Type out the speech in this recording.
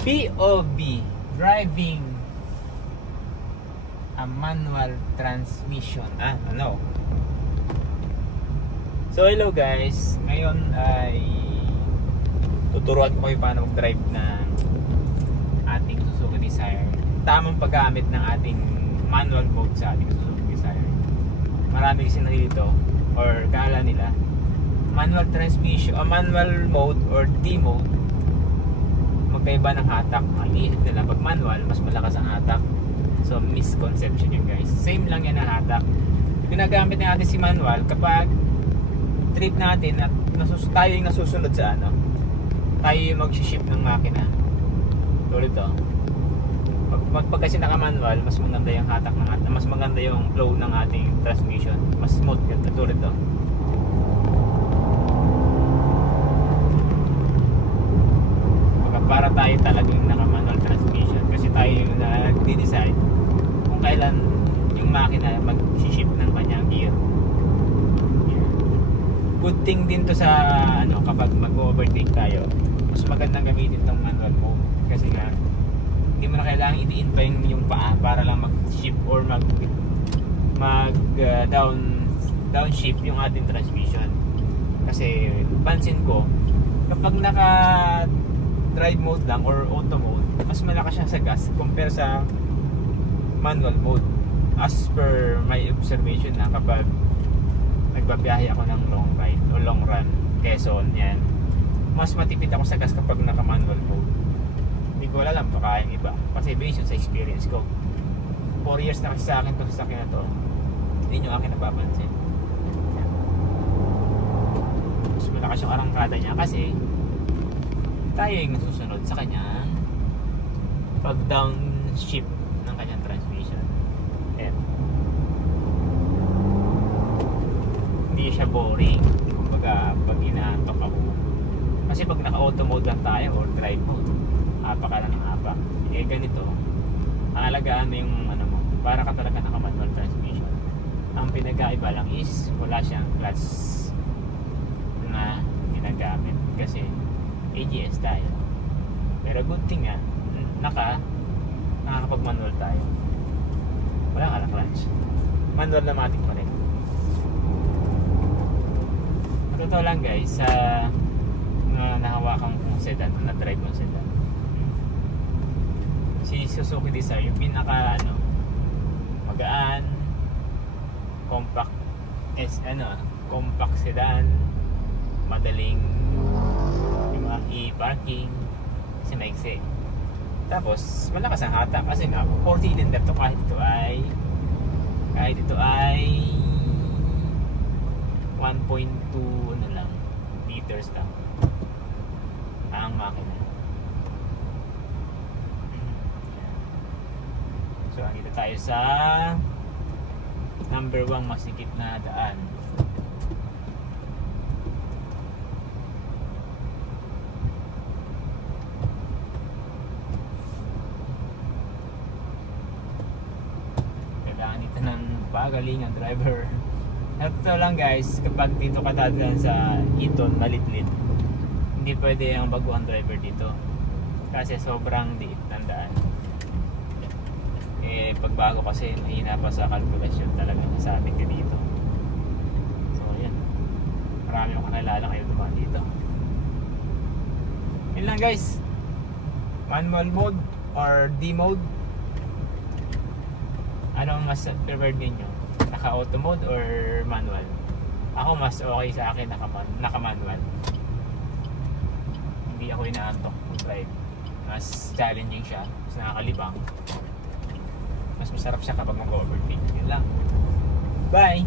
POV, driving a manual transmission. So hello guys, ngayon ay tuturuan ko kayo paano mag-drive ng ating Suzuki Dzire. Tamang paggamit ng ating manual mode sa ating Suzuki Dzire. Marami kasi nalilito or kala nila manual transmission, manual mode or D mode, magkaiba ng hatak. Ang iisip nila pag manual mas malakas ang hatak. So misconception yun guys, same lang yan ang hatak. Ginagamit natin si manual kapag trip natin at tayo yung nasusunod sa tayo yung mag-shift ng makina. Tulad ito, pag kasi naka-manual, mas maganda yung hatak ng hatak, mas maganda yung flow ng ating transmission, mas smooth yun. Tulad ito, para tayo talagang naka-manual transmission kasi tayo yung nag-decide kung kailan yung makina mag-shift ng kanyang gear. Good thing din to sa kapag mag-overtake tayo, mas magandang gamitin tong manual mode kasi nga hindi mo na kailangan idiin pa yung paa para lang mag-shift or downshift yung ating transmission. Kasi pansin ko kapag naka drive mode lang or auto mode, mas malakas siya sa gas compare sa manual mode. As per my observation na kapag nagbabiyahe ako ng long ride o long run, Quezon, yan, mas matipid ako sa gas kapag naka manual mode. Hindi ko alam baka yung iba kasi based sa experience ko, 4 years na kasi sa akin itong sasakyan na to, hindi nyo akin napapansin. Mas malakas yung arangkada niya kasi tayo yung nasusunod sa kanyang pag downshift ng kanyang transmission. Hindi siya boring kumbaga pag inaantok ako, kasi pag naka-auto mode lang tayo or drive mode, hapak ka lang ng hapak. Ganito, aalagaan mo yung mo, para ka talaga naka-manual transmission. Ang pinagkaiba lang is wala siyang clutch na ginagamit kasi AGS tayo. Pero good thing nga, nakakapag-manual tayo. Wala ka na clutch. Manual na matik pa rin. Totoo lang guys, sa nahawakan kong sedan, na-drive kong sedan, si Suzuki Dzire, yung pinaka magaan, compact compact sedan, madaling i-parking kasi maiksi. Tapos malakas ang hatak kasi nga 4 cylinder to, kahit ito ay 1.2 liters lang ang makina. So andito tayo sa number 1 masikip na daan. Pagaling ang driver. Ito lang guys, kapag dito ka dadaan sa Eton, malitlit, hindi pwede ang baguhan driver dito kasi sobrang liit ng daan. Pagbago kasi mahina pa sa kalkulasyon talaga sa atin dito. So yan, marami akong nalala kayo dumaan dito. Yun lang guys, manual mode or D mode, anong mas preferred ninyo? Naka-auto mode or manual? Ako mas okay sa akin naka-manual. Hindi ako inaantok mag-drive. Mas challenging siya, mas nakakalibang. Mas masarap siya kapag mag-overtake. Yun lang. Bye!